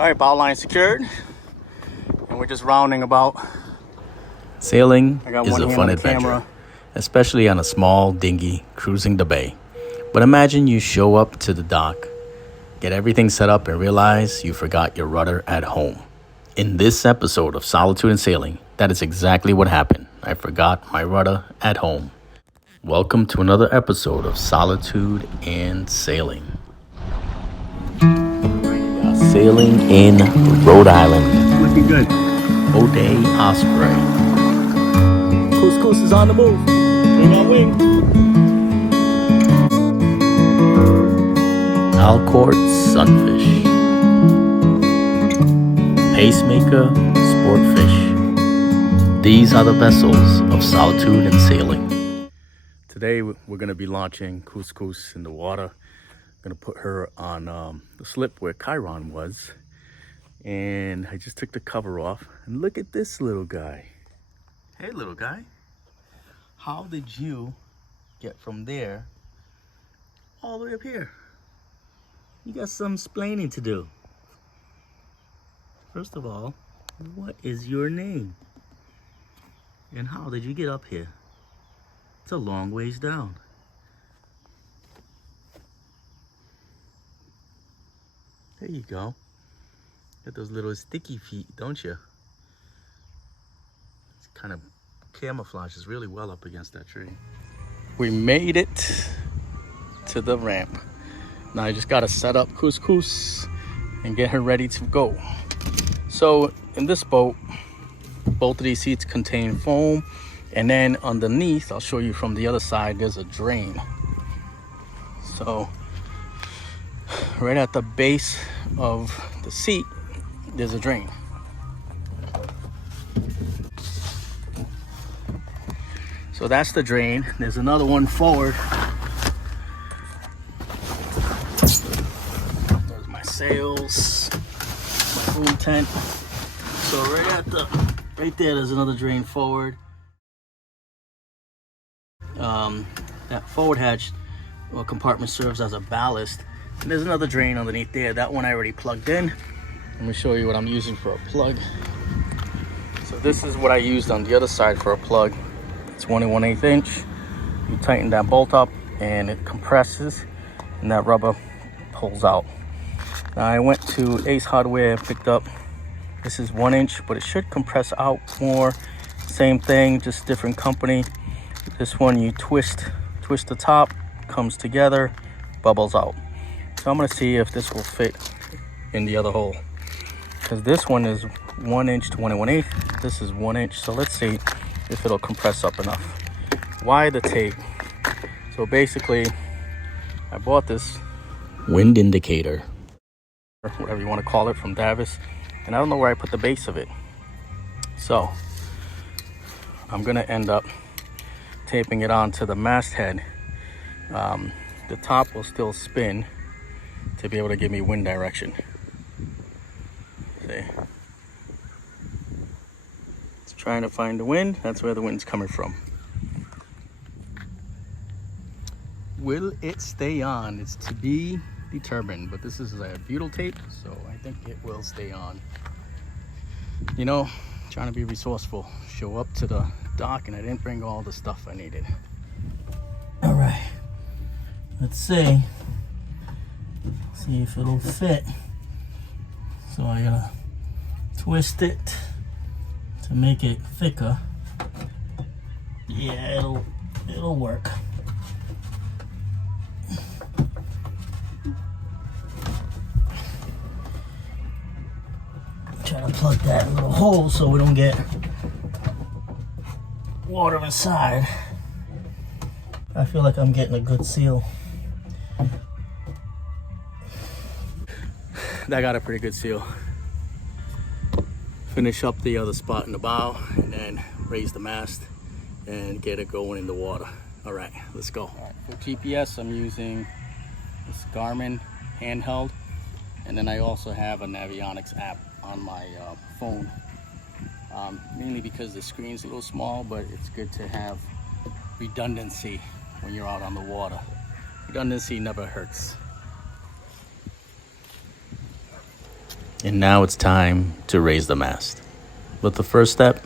All right, bow line secured, and we're just rounding about. Sailing I got is one a hand fun on the adventure, camera. especially on a small dinghy cruising the bay. But imagine you show up to the dock, get everything set up, and realize you forgot your rudder at home. In this episode of Solitude and Sailing, that is exactly what happened. I forgot my rudder at home. Welcome to another episode of Solitude and Sailing. We are sailing in Rhode Island. Looking good. ODay Ospray. KuzKuz is on the move. Wing on wing. Alcourt Sunfish. Pacemaker Sportfish. These are the vessels of solitude and sailing. Today we're going to be launching KuzKuz in the water. Going to put her on the slip where Kyro was. And I just took the cover off. And look at this little guy. Hey, little guy. How did you get from there all the way up here? You got some explaining to do. First of all, what is your name? And how did you get up here? It's a long ways down. There you go. Got those little sticky feet, don't you? It's kind of camouflages really well up against that tree. We made it to the ramp. Now I just gotta set up KuzKuz and get her ready to go. So in this boat, both of these seats contain foam, and then underneath, I'll show you from the other side, there's a drain. So right at the base of the seat, there's a drain. So that's the drain. There's another one forward. There's my sails, my food tent. So right there, there's another drain forward. That forward hatch compartment serves as a ballast. And there's another drain underneath there. That one I already plugged in. Let me show you what I'm using for a plug. So this is what I used on the other side for a plug. It's 1 1/8 inch. You tighten that bolt up and it compresses and that rubber pulls out. Now I went to Ace Hardware and picked up, this is 1 inch, but it should compress out more. Same thing, just different company. This one you twist the top, comes together, bubbles out. So I'm gonna see if this will fit in the other hole. Because this one is 1 inch to 1 1/8. This is 1 inch. So let's see if it'll compress up enough. Why the tape? So basically, I bought this wind indicator, or whatever you want to call it, from Davis. And I don't know where I put the base of it. So I'm gonna end up taping it onto the masthead. The top will still spin to be able to give me wind direction. See, it's trying to find the wind. That's where the wind's coming from. Will it stay on? It's to be determined, but this is a butyl tape, so I think it will stay on. You know, trying to be resourceful. Show up to the dock and I didn't bring all the stuff I needed. All right, let's see if it'll fit. So I gotta twist it to make it thicker. Yeah, it'll work. Try to plug that little hole so we don't get water inside. I feel like I'm getting a good seal. That got a pretty good seal. Finish up the other spot in the bow and then raise the mast and get it going in the water. All right, let's go. All right, for GPS, I'm using this Garmin handheld, and then I also have a Navionics app on my phone. Mainly because the screen's a little small, but it's good to have redundancy when you're out on the water. Redundancy never hurts. And now it's time to raise the mast. But the first step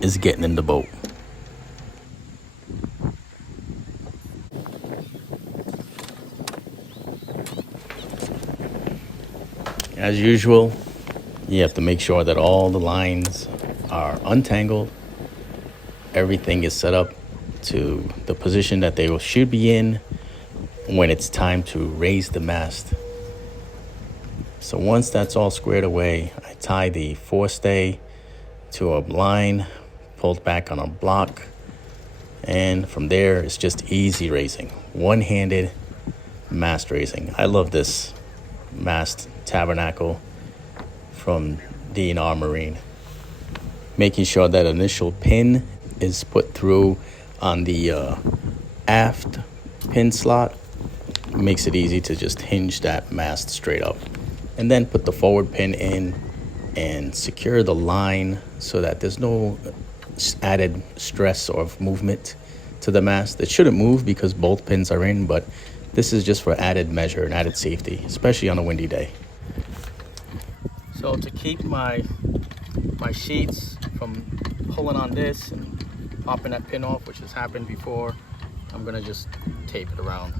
is getting in the boat. As usual, you have to make sure that all the lines are untangled. Everything is set up to the position that they should be in when it's time to raise the mast. So once that's all squared away, I tie the forestay to a line, pulled back on a block, and from there it's just easy raising, one-handed mast raising. I love this mast tabernacle from D&R Marine. Making sure that initial pin is put through on the aft pin slot makes it easy to just hinge that mast straight up, and then put the forward pin in and secure the line so that there's no added stress or movement to the mast. It shouldn't move because both pins are in, but this is just for added measure and added safety, especially on a windy day. So to keep my sheets from pulling on this and popping that pin off, which has happened before, I'm gonna just tape it around.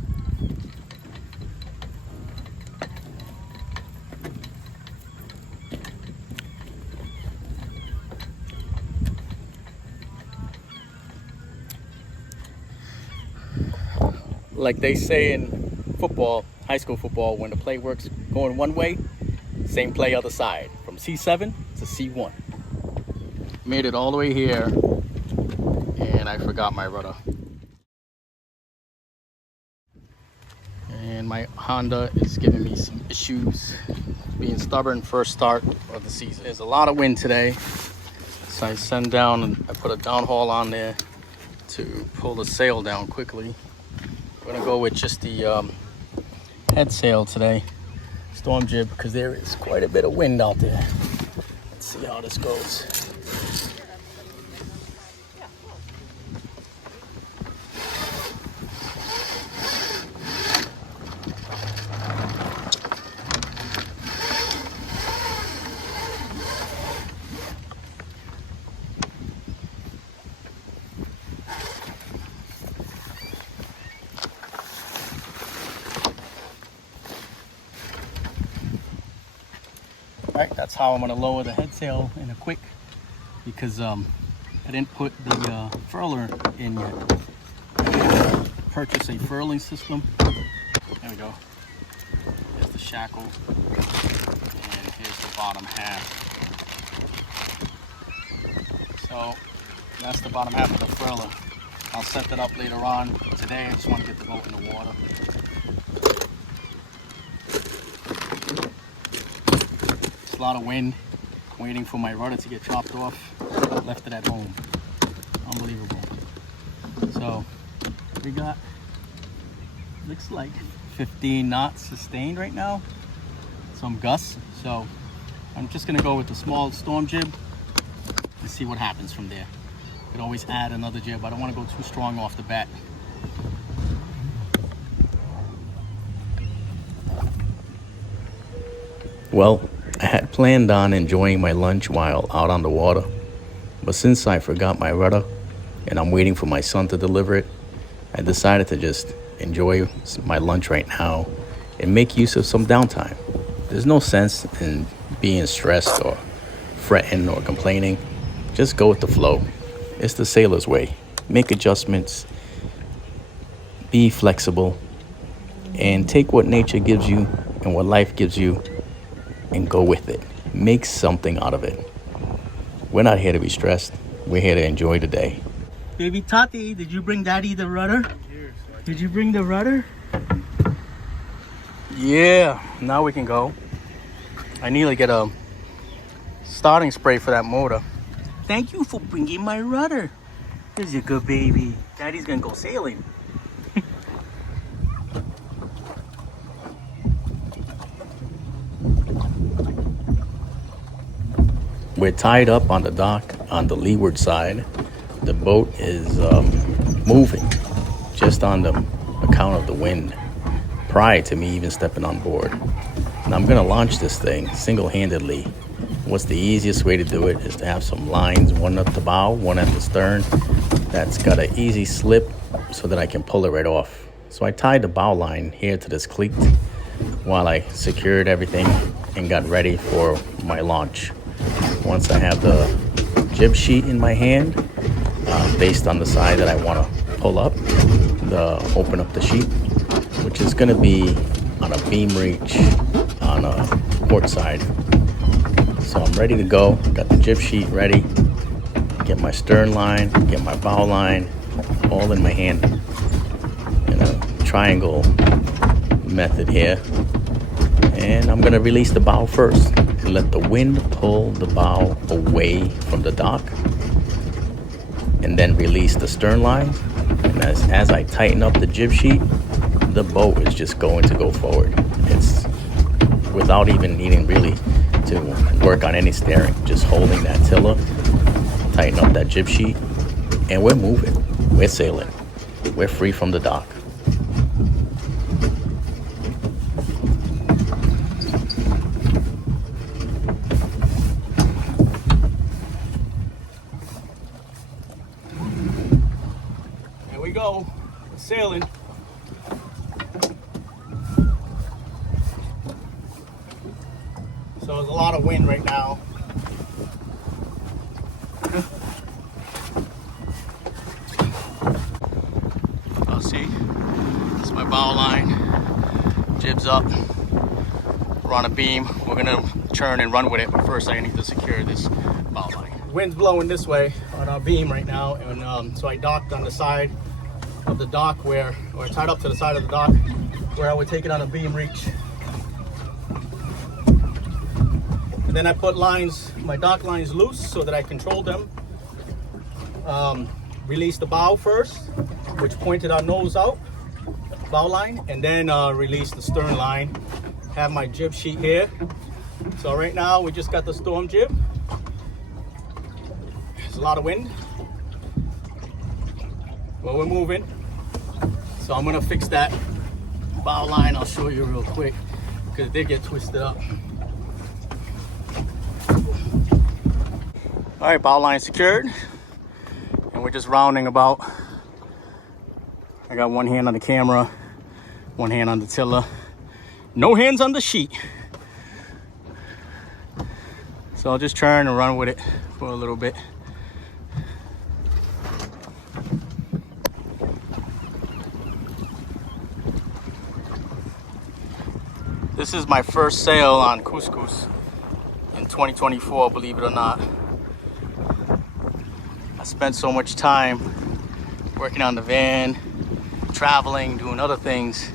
Like they say in football, high school football, when the play works going one way, same play other side. From C7 to C1. Made it all the way here, and I forgot my rudder. And my Honda is giving me some issues. Being stubborn first start of the season. There's a lot of wind today, so I send down and I put a downhaul on there to pull the sail down quickly. We're gonna go with just the head sail today, storm jib, because there is quite a bit of wind out there. Let's see how this goes. Right, that's how I'm going to lower the head sail in a quick, because I didn't put the furler in yet. Purchase a furling system. There we go. Here's the shackle, and here's the bottom half. So that's the bottom half of the furler. I'll set that up later on. Today I just want to get the boat in the water. A lot of wind, waiting for my rudder to get chopped off. Left it at home. Unbelievable. So we got, looks like 15 knots sustained right now. Some gusts. So I'm just gonna go with the small storm jib and see what happens from there. Could always add another jib. I don't want to go too strong off the bat. Well, I had planned on enjoying my lunch while out on the water, but since I forgot my rudder and I'm waiting for my son to deliver it, I decided to just enjoy my lunch right now and make use of some downtime. There's no sense in being stressed or fretting or complaining. Just go with the flow. It's the sailor's way. Make adjustments, be flexible, and take what nature gives you and what life gives you and go with it. Make something out of it. We're not here to be stressed. We're here to enjoy the day. Baby Tati, did you bring Daddy the rudder? Did you bring the rudder? Yeah, now we can go. I need to get a starting spray for that motor. Thank you for bringing my rudder. Here's your good baby. Daddy's gonna go sailing. We're tied up on the dock on the leeward side. The boat is moving just on the account of the wind prior to me even stepping on board. And I'm gonna launch this thing single-handedly. What's the easiest way to do it is to have some lines, one at the bow, one at the stern. That's got an easy slip so that I can pull it right off. So I tied the bow line here to this cleat while I secured everything and got ready for my launch. Once I have the jib sheet in my hand, based on the side that I want to pull up, open up the sheet, which is going to be on a beam reach on a port side. So I'm ready to go. Got the jib sheet ready. Get my stern line, get my bow line, all in my hand in a triangle method here. And I'm going to release the bow first to let the wind pull the bow away from the dock, and then release the stern line. And as I tighten up the jib sheet, the boat is just going to go forward. It's without even needing really to work on any steering, just holding that tiller, tighten up that jib sheet, and we're moving. We're sailing. We're free from the dock. There we go. We're sailing. So there's a lot of wind right now. I'll see. This is my bow line. Jibs up. We're on a beam. We're gonna turn and run with it, but first I need to secure this bow line. Wind's blowing this way on our beam right now, and so I docked on the side of the dock or tied up to the side of the dock where I would take it on a beam reach. And then I put lines, my dock lines loose so that I control them. Release the bow first, which pointed our nose out, bow line, and then release the stern line. Have my jib sheet here. So right now we just got the storm jib. There's a lot of wind, but we're moving. So I'm gonna fix that bow line. I'll show you real quick because it did get twisted up. All right, bow line secured, and we're just rounding about. I got one hand on the camera, one hand on the tiller, no hands on the sheet. So I'll just turn and run with it for a little bit. This is my first sail on KuzKuz in 2024, believe it or not. I spent so much time working on the van, traveling, doing other things.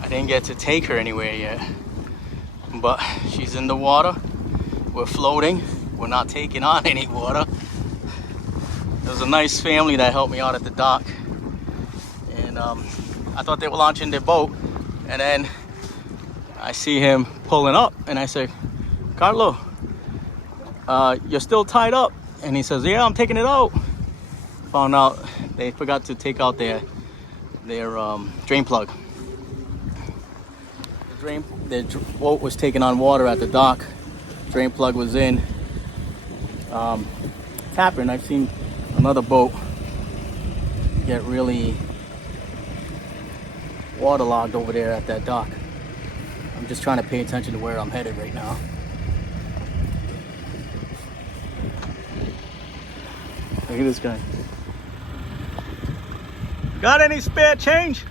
I didn't get to take her anywhere yet, but she's in the water. We're floating. We're not taking on any water. There was a nice family that helped me out at the dock, and I thought they were launching their boat, and then I see him pulling up, and I say, "Carlo, you're still tied up?" And he says, "Yeah, I'm taking it out." Found out they forgot to take out their drain plug. The boat was taking on water at the dock. Drain plug was in. It's happened. I've seen another boat get really waterlogged over there at that dock. I'm just trying to pay attention to where I'm headed right now. Look at this guy. Got any spare change?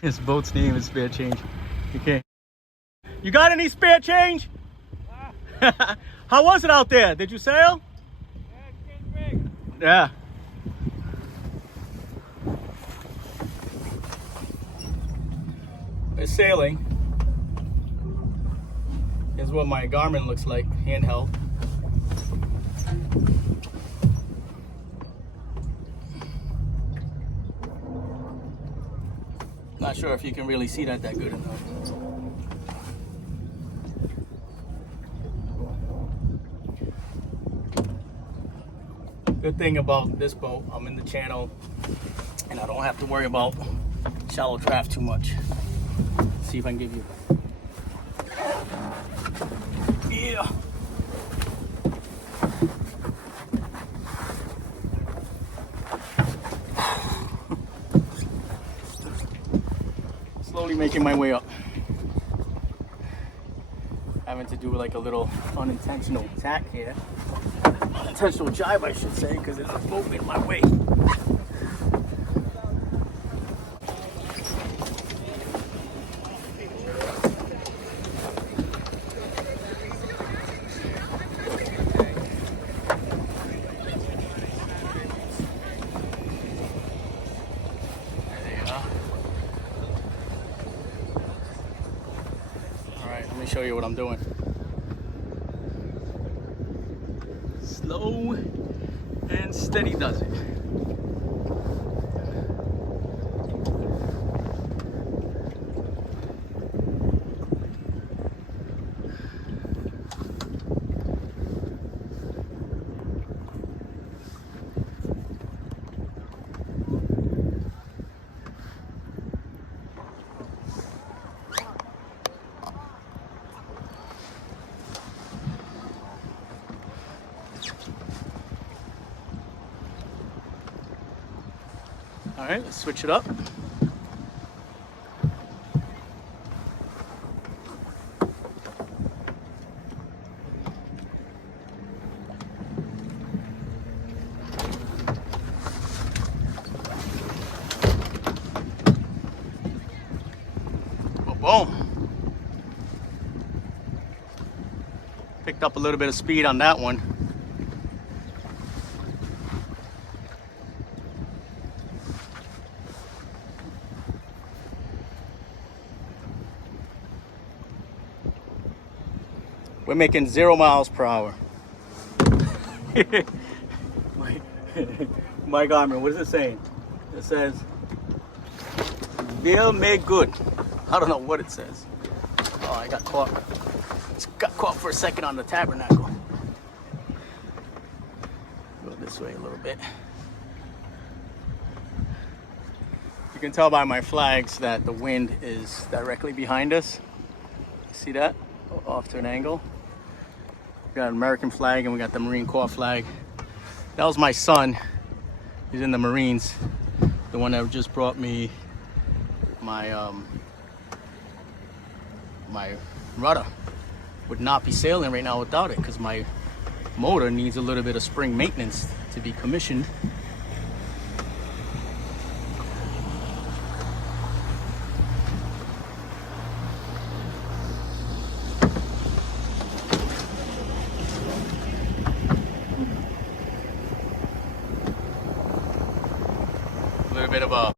His boat's name is Spare Change. Okay. You got any spare change? How was it out there? Did you sail? Yeah, it's getting big. Yeah. It's sailing. Here's what my Garmin looks like, handheld. Not sure if you can really see that good enough. Good thing about this boat, I'm in the channel and I don't have to worry about shallow draft too much. see if I can give you. Yeah. Slowly making my way up. Having to do like a little unintentional tack here. Unintentional jibe, I should say, because there's a boat in my way. Let me show you what I'm doing. Slow and steady does it. All right, let's switch it up. Boom. Picked up a little bit of speed on that one. We're making 0 miles per hour. My Garmin, what is it saying? It says, "Bill made good." I don't know what it says. Oh, I got caught. Got caught for a second on the tabernacle. Go this way a little bit. You can tell by my flags that the wind is directly behind us. See that? Off to an angle. We got an American flag and we got the Marine Corps flag. That was my son. He's in the Marines. The one that just brought me my my rudder. Would not be sailing right now without it because my motor needs a little bit of spring maintenance to be commissioned. A little bit of a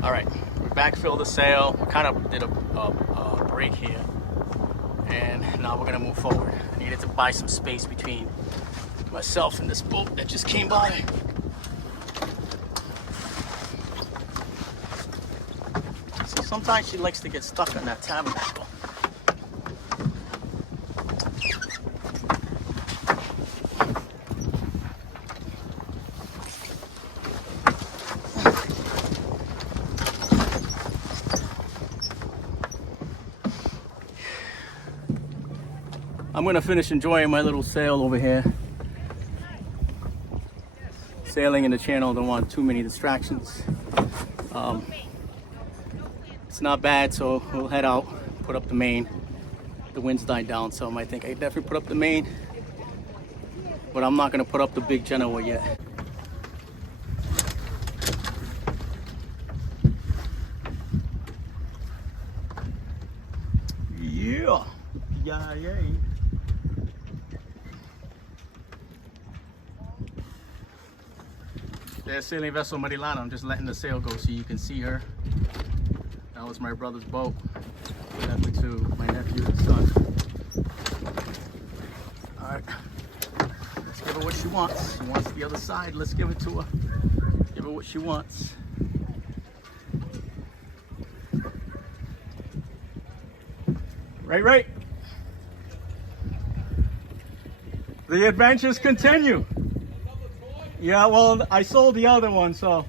all right, we backfilled the sail. We kind of did a break here, and now we're gonna move forward. I needed to buy some space between myself and this boat that just came by. See, sometimes she likes to get stuck on that tabernacle. I'm gonna finish enjoying my little sail over here. Sailing in the channel, don't want too many distractions. It's not bad, so we'll head out, put up the main. The wind's died down, so I might think I definitely put up the main, but I'm not gonna put up the big Genoa yet. Yeah, yeah. There's sailing vessel Marilana. I'm just letting the sail go so you can see her. That was my brother's boat. Left it to my nephew and son. All right, let's give her what she wants. She wants the other side. Let's give it to her. Give her what she wants. Right. The adventures continue. Yeah, well, I sold the other one, so.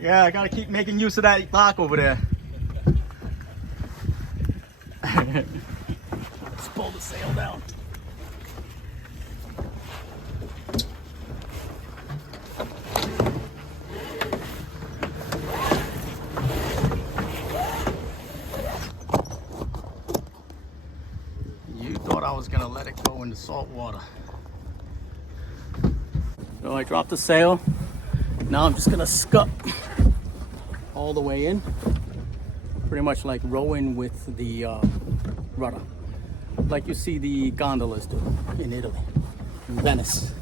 Yeah, I gotta keep making use of that dock over there. Let's pull the sail down. You thought I was gonna let it go into salt water. So I dropped the sail. Now I'm just gonna scup all the way in. Pretty much like rowing with the rudder. Like you see the gondolas do in Italy, in Venice.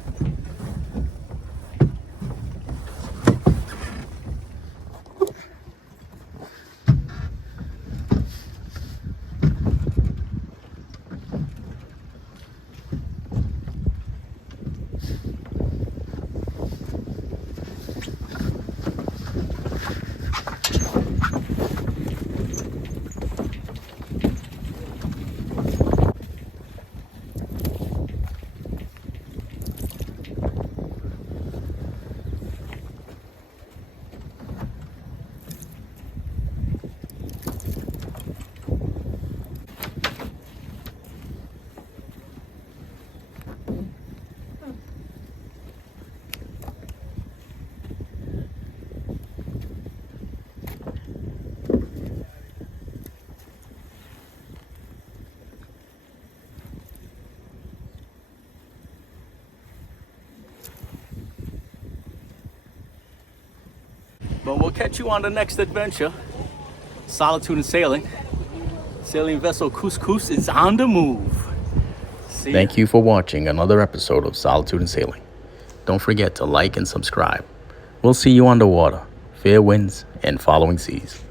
But we'll catch you on the next adventure. Solitude and sailing. Sailing vessel KuzKuz is on the move. See ya. Thank you for watching another episode of Solitude and Sailing. Don't forget to like and subscribe. We'll see you underwater, fair winds and following seas.